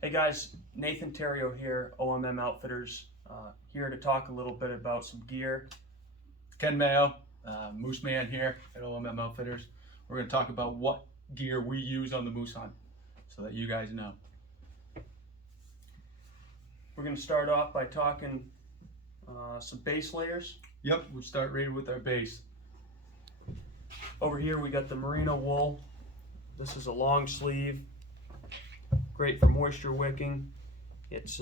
Hey guys, Nathan Theriault here, OMM Outfitters, here to talk a little bit about some gear. Ken Mayo, Moose Man here at OMM Outfitters. We're going to talk about what gear we use on the moose hunt so that you guys know. We're going to start off by talking some base layers. Yep, we'll start right with our base. Over here we got the merino wool. This is a long sleeve, great for moisture wicking. It's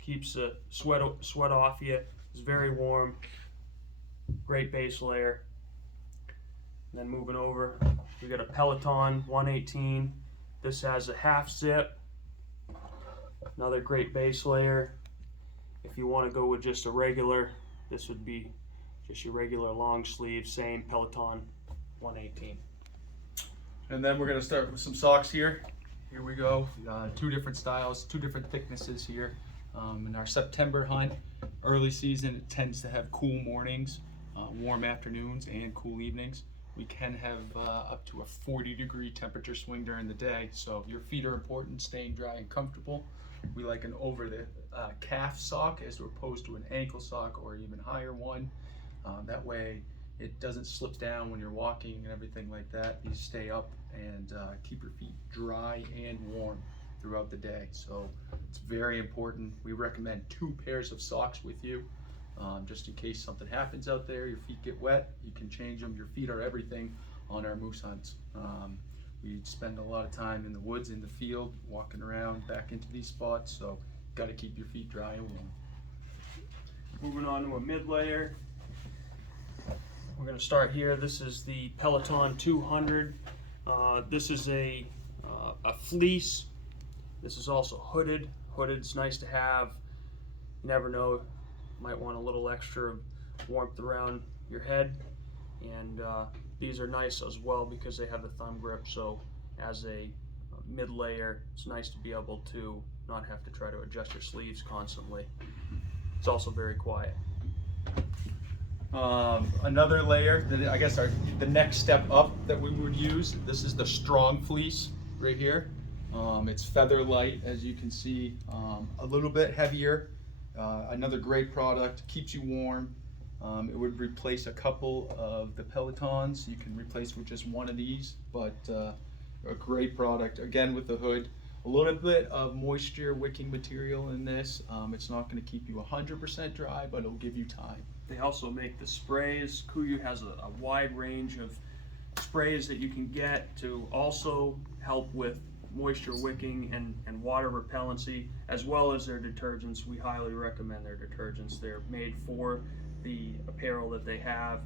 keeps the sweat off you. It's very warm. Great base layer. And then moving over, we got a Peloton 118. This has a half zip. Another great base layer. If you want to go with just a regular, this would be just your regular long sleeve, same Peloton 118. And then we're going to start with some socks here. Here we go, two different styles, two different thicknesses here. In our September hunt, early season, it tends to have cool mornings, warm afternoons, and cool evenings. We can have up to a 40-degree temperature swing during the day, so your feet are important, staying dry and comfortable. We like an over the calf sock as opposed to an ankle sock or even higher one. That way it doesn't slip down when you're walking and everything like that. You stay up and keep your feet dry and warm throughout the day. So it's very important. We recommend 2 pairs of socks with you, just in case something happens out there, your feet get wet, you can change them. Your feet are everything on our moose hunts. We spend a lot of time in the woods, in the field, walking around back into these spots, so got to keep your feet dry and warm. Moving on to a mid layer. We're going to start here. This is the Peloton 200. This is a fleece. This is also hooded. Hooded's nice to have. You never know, might want a little extra warmth around your head. And these are nice as well because they have the thumb grip. So as a mid layer, it's nice to be able to not have to try to adjust your sleeves constantly. It's also very quiet. Another layer that I guess the next step up that we would use, this is the strong fleece right here. It's feather light, as you can see, a little bit heavier. Another great product, keeps you warm. It would replace a couple of the Pelotons. You can replace with just one of these, but a great product. Again, with the hood, a little bit of moisture wicking material in this. It's not going to keep you 100% dry, but it'll give you time. They also make the sprays. KUIU has a wide range of sprays that you can get to also help with moisture wicking and water repellency, as well as their detergents. We highly recommend their detergents. They're made for the apparel that they have.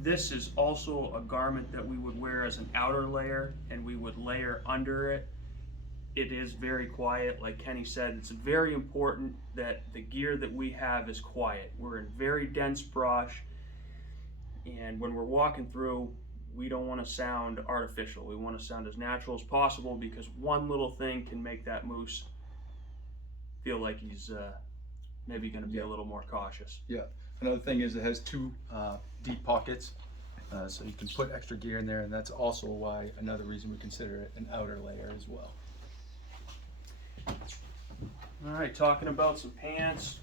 This is also a garment that we would wear as an outer layer, and we would layer under it. It is very quiet, like Kenny said. It's very important that the gear that we have is quiet. We're in very dense brush, and when we're walking through, we don't want to sound artificial. We want to sound as natural as possible, because one little thing can make that moose feel like he's maybe going to be a little more cautious. Yeah. Another thing is it has 2 deep pockets, so you can put extra gear in there, and that's also why another reason we consider it an outer layer as well. All right, talking about some pants.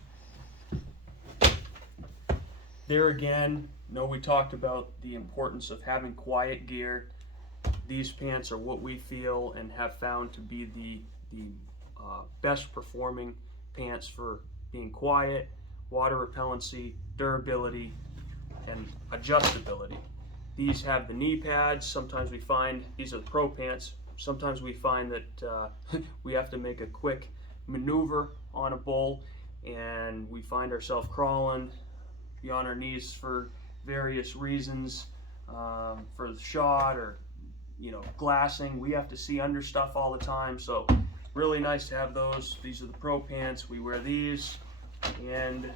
There again, we talked about the importance of having quiet gear. These pants are what we feel and have found to be the best performing pants for being quiet, water repellency, durability, and adjustability. These have the knee pads. Sometimes we find, these are the pro pants, sometimes we find that we have to make a quick maneuver on a bull, and we find ourselves crawling beyond our knees for various reasons, for the shot or glassing. We have to see under stuff all the time, so really nice to have those. These are the pro pants. We wear these, and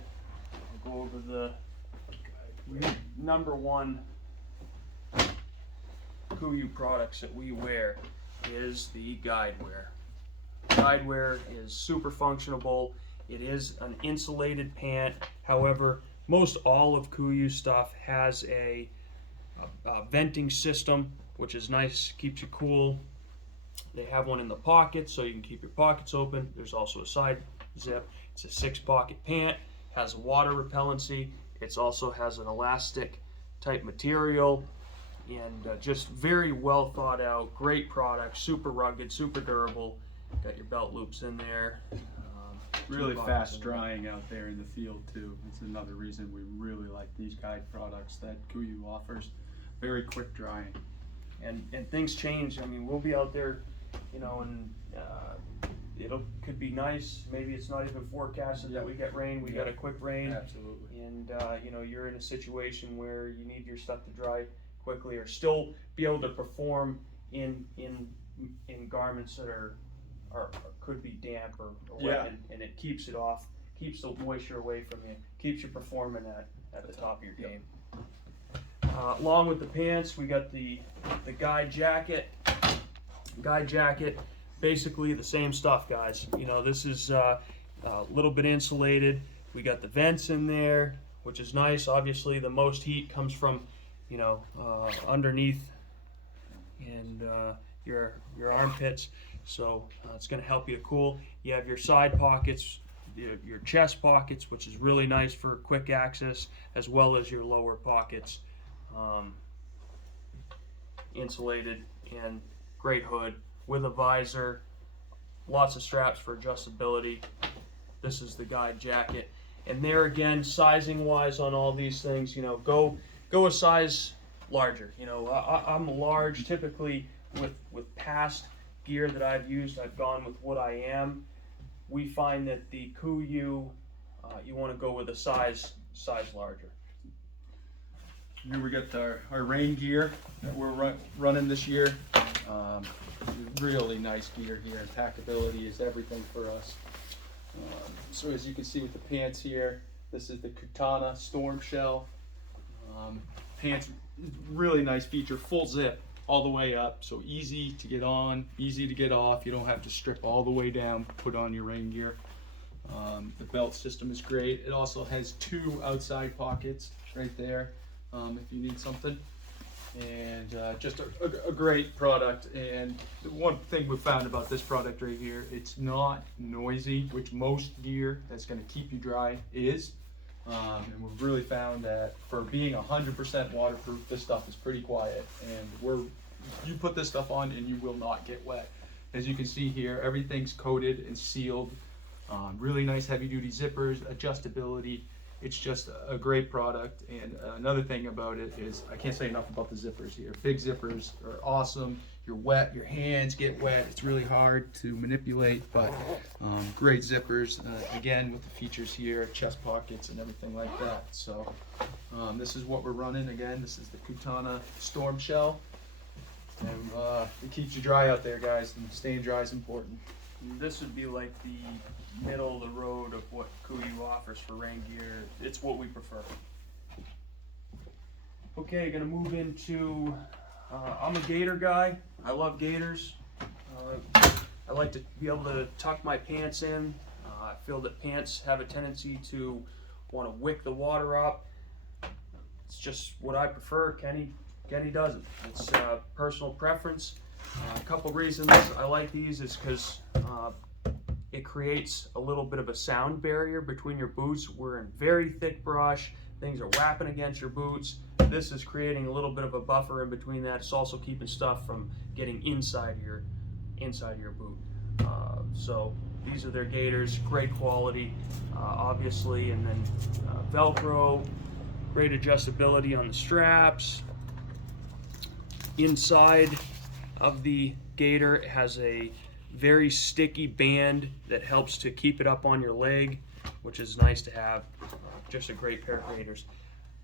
I'll go over the number one KUIU products that we wear is the guide wear. Guide wear is super functional. It is an insulated pant. However, most all of KUIU stuff has a venting system, which is nice, keeps you cool. They have one in the pocket so you can keep your pockets open. There's also a side zip. It's a 6-pocket pant, has water repellency. It also has an elastic type material, and just very well thought out, great product, super rugged, super durable. Got your belt loops in there. Really Two pockets fast in there. drying out there in the field too. It's another reason we really like these guide products that KUIU offers. Very quick drying. And things change. I mean, we'll be out there, and could be nice. Maybe it's not even forecasted that we get rain. We got a quick rain. Absolutely. And you're in a situation where you need your stuff to dry quickly, or still be able to perform in garments that are could be damp or wet, and it keeps it off, keeps the moisture away from you, keeps you performing at the top of your game. Along with the pants, we got the guide jacket. Guide jacket, basically the same stuff, guys. This is a little bit insulated. We got the vents in there, which is nice. Obviously, the most heat comes from underneath and your armpits, so it's going to help you to cool. You have your side pockets, your chest pockets, which is really nice for quick access, as well as your lower pockets, insulated, and great hood with a visor, lots of straps for adjustability. This is the guide jacket, and there again, sizing wise on all these things, go a size larger. I'm large. Typically with past gear that I've used, I've gone with what I am. We find that the KUIU, you want to go with a size larger. Here we got our rain gear that we're running this year. Really nice gear here, and packability is everything for us. So as you can see with the pants here, this is the Katana Storm Shell. Pants, really nice feature, full zip all the way up, so easy to get on, easy to get off. You don't have to strip all the way down, put on your rain gear. The belt system is great. It also has 2 outside pockets right there if you need something. And just a great product. And the one thing we found about this product right here, it's not noisy, which most gear that's going to keep you dry is. And we've really found that for being 100% waterproof, this stuff is pretty quiet. And you put this stuff on and you will not get wet. As you can see here, everything's coated and sealed. Really nice heavy duty zippers, adjustability. It's just a great product. And another thing about it is, I can't say enough about the zippers here. Big zippers are awesome. You're wet, your hands get wet. It's really hard to manipulate, but great zippers. Again, with the features here, chest pockets and everything like that. So this is what we're running. Again, this is the Katana Storm Shell. And it keeps you dry out there, guys, and staying dry is important. This would be like the middle of the road of what KUIU offers for rain gear. It's what we prefer. Okay, gonna move into, I'm a Gaiter guy. I love Gaiters. I like to be able to tuck my pants in. I feel that pants have a tendency to want to wick the water up. It's just what I prefer. Kenny doesn't. It's personal preference. A couple reasons I like these is because it creates a little bit of a sound barrier between your boots. We're in very thick brush. Things are whapping against your boots. This is creating a little bit of a buffer in between that. It's also keeping stuff from getting inside your boot. So these are their Gaiters, great quality, obviously, and then Velcro, great adjustability on the straps. Inside of the Gaiter, it has a very sticky band that helps to keep it up on your leg, which is nice to have. Just a great pair of Gaiters.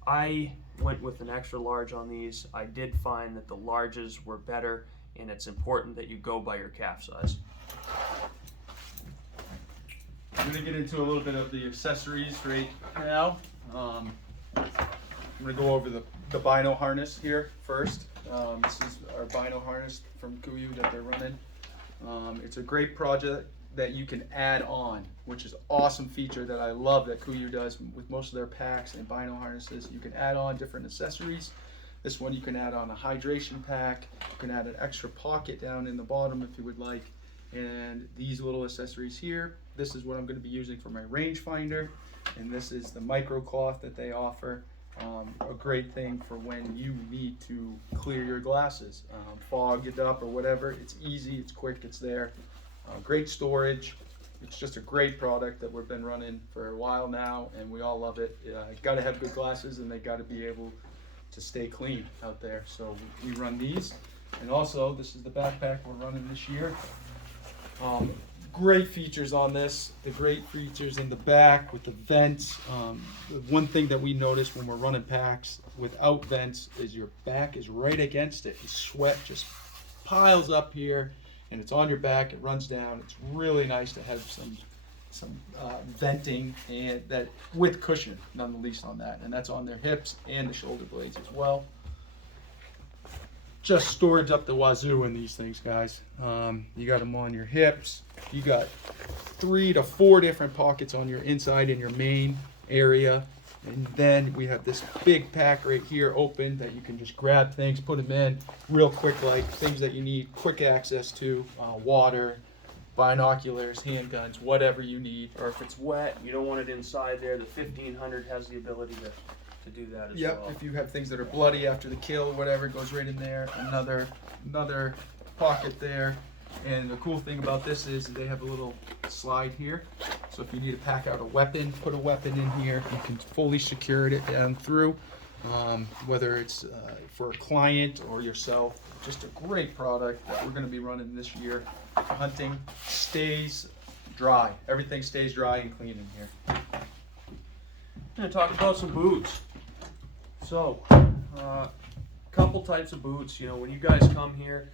I went with an extra large on these. I did find that the larges were better, and it's important that you go by your calf size. I'm going to get into a little bit of the accessories right now. I'm going to go over the bino harness here first. This is our bino harness from KUIU that they're running. It's a great project that you can add on, which is an awesome feature that I love that KUIU does with most of their packs and bino harnesses. You can add on different accessories This one you can add on a hydration pack. You can add an extra pocket down in the bottom if you would like. And these little accessories here, this is what I'm going to be using for my rangefinder. And this is the micro cloth that they offer. A great thing for when you need to clear your glasses, fog it up or whatever. It's easy, it's quick, it's there. Great storage. It's just a great product that we've been running for a while now, and we all love it. Got to have good glasses, and they got to be able to stay clean out there. So we run these, and also this is the backpack we're running this year. Great features on this. The great features in the back with the vents. The one thing that we notice when we're running packs without vents is your back is right against it. The sweat just piles up here, and it's on your back. It runs down. It's really nice to have some venting, and that with cushion, none the least on that. And that's on their hips and the shoulder blades as well. Just storage up the wazoo in these things, guys. You got them on your hips. You got 3 to 4 different pockets on your inside in your main area. And then we have this big pack right here open that you can just grab things, put them in real quick, like things that you need quick access to, water, binoculars, handguns, whatever you need. Or if it's wet, you don't want it inside there, the 1500 has the ability to do that as Yep, well. if you have things that are bloody after the kill or whatever, it goes right in there. Another pocket there. And the cool thing about this is they have a little slide here. So if you need to pack out a weapon, put a weapon in here. You can fully secure it down through, whether it's for a client or yourself. Just a great product that we're going to be running this year. Hunting stays dry. Everything stays dry and clean in here. I'm going to talk about some boots. So, couple types of boots. You know, when you guys come here,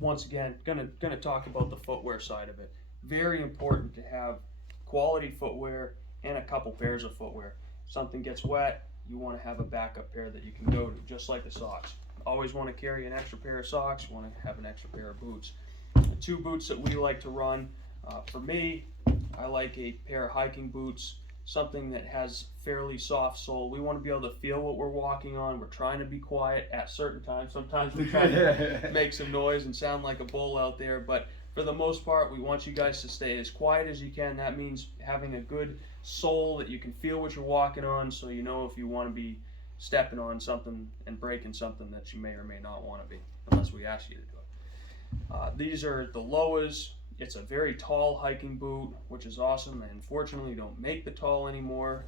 once again, gonna talk about the footwear side of it. Very important to have quality footwear and a couple pairs of footwear. If something gets wet, you want to have a backup pair that you can go to, just like the socks. Always want to carry an extra pair of socks. You want to have an extra pair of boots. The 2 boots that we like to run, for me, I like a pair of hiking boots. Something that has fairly soft sole. We want to be able to feel what we're walking on. We're trying to be quiet at certain times. Sometimes we try to make some noise and sound like a bull out there, but for the most part, we want you guys to stay as quiet as you can. That means having a good sole that you can feel what you're walking on, so you know if you want to be stepping on something and breaking something that you may or may not want to be, unless we ask you to do it. These are the Loas. It's a very tall hiking boot, which is awesome. And unfortunately, don't make the tall anymore.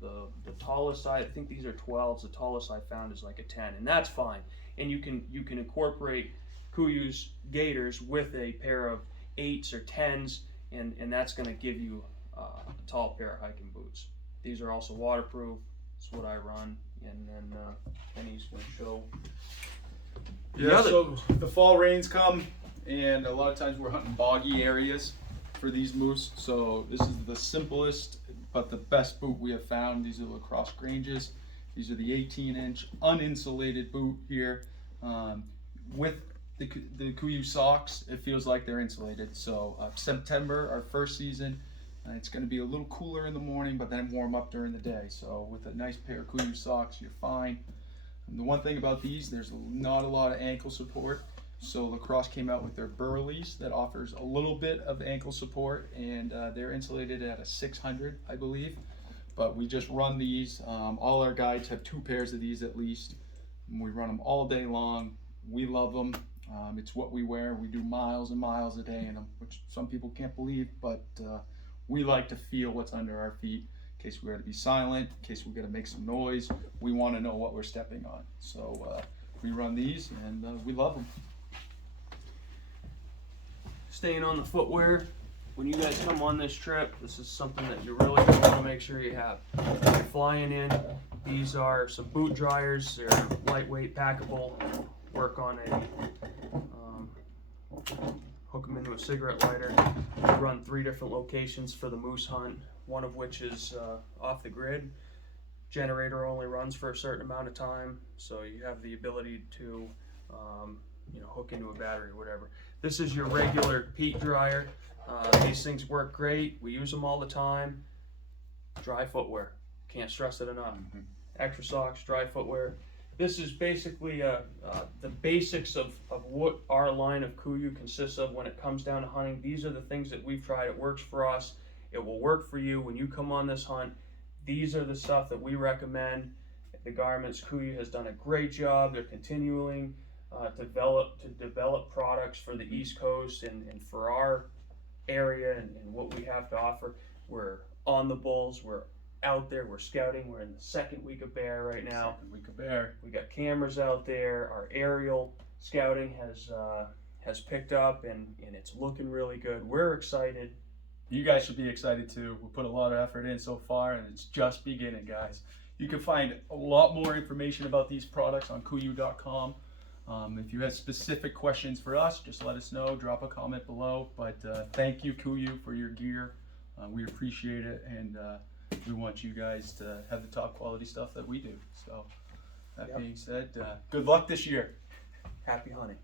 The tallest I think these are 12s. The tallest I found is like a 10, and that's fine. And you can incorporate Kuyu's Gaiters with a pair of 8s or 10s, and that's going to give you a tall pair of hiking boots. These are also waterproof. That's what I run. And then Kenny's going to show. Yeah, so the fall rains come, and a lot of times we're hunting boggy areas for these moose. So this is the simplest but the best boot we have found. These are lacrosse Granges. These are the 18-inch uninsulated boot here. With the Kuiu socks, it feels like they're insulated. So September, our first season, it's going to be a little cooler in the morning, but then warm up during the day. So with a nice pair of Kuiu socks, you're fine. And the one thing about these, there's not a lot of ankle support. So Lacrosse came out with their Burleys that offers a little bit of ankle support, and they're insulated at a 600, I believe. But we just run these. All our guides have 2 pairs of these at least. And we run them all day long. We love them. It's what we wear. We do miles and miles a day in them, which some people can't believe, but we like to feel what's under our feet in case we got to be silent, in case we got to make some noise. We want to know what we're stepping on. So we run these, and we love them. Staying on the footwear, when you guys come on this trip, this is something that you really want to make sure you have. When you're flying in, these are some boot dryers. They're lightweight, packable. Work on a hook them into a cigarette lighter. Run 3 different locations for the moose hunt, one of which is off the grid. Generator only runs for a certain amount of time, so you have the ability to hook into a battery or whatever. This is your regular peat dryer. These things work great. We use them all the time. Dry footwear. Can't stress it enough. extra socks, dry footwear. This is basically the basics of what our line of Kuiu consists of when it comes down to hunting. These are the things that we've tried. It works for us. It will work for you when you come on this hunt. These are the stuff that we recommend. The garments, Kuiu has done a great job. They're continuing to develop products for the East Coast and for our area and what we have to offer. We're on the bulls. We're out there. We're scouting. We're in the second week of bear right now. Second week of bear. We got cameras out there. Our aerial scouting has picked up and it's looking really good. We're excited. You guys should be excited too. We put a lot of effort in so far, and it's just beginning, guys. You can find a lot more information about these products on kuiu.com. If you have specific questions for us, just let us know. Drop a comment below. But thank you, Kuiu, for your gear. We appreciate it, and we want you guys to have the top quality stuff that we do. So that being said, good luck this year. Happy hunting.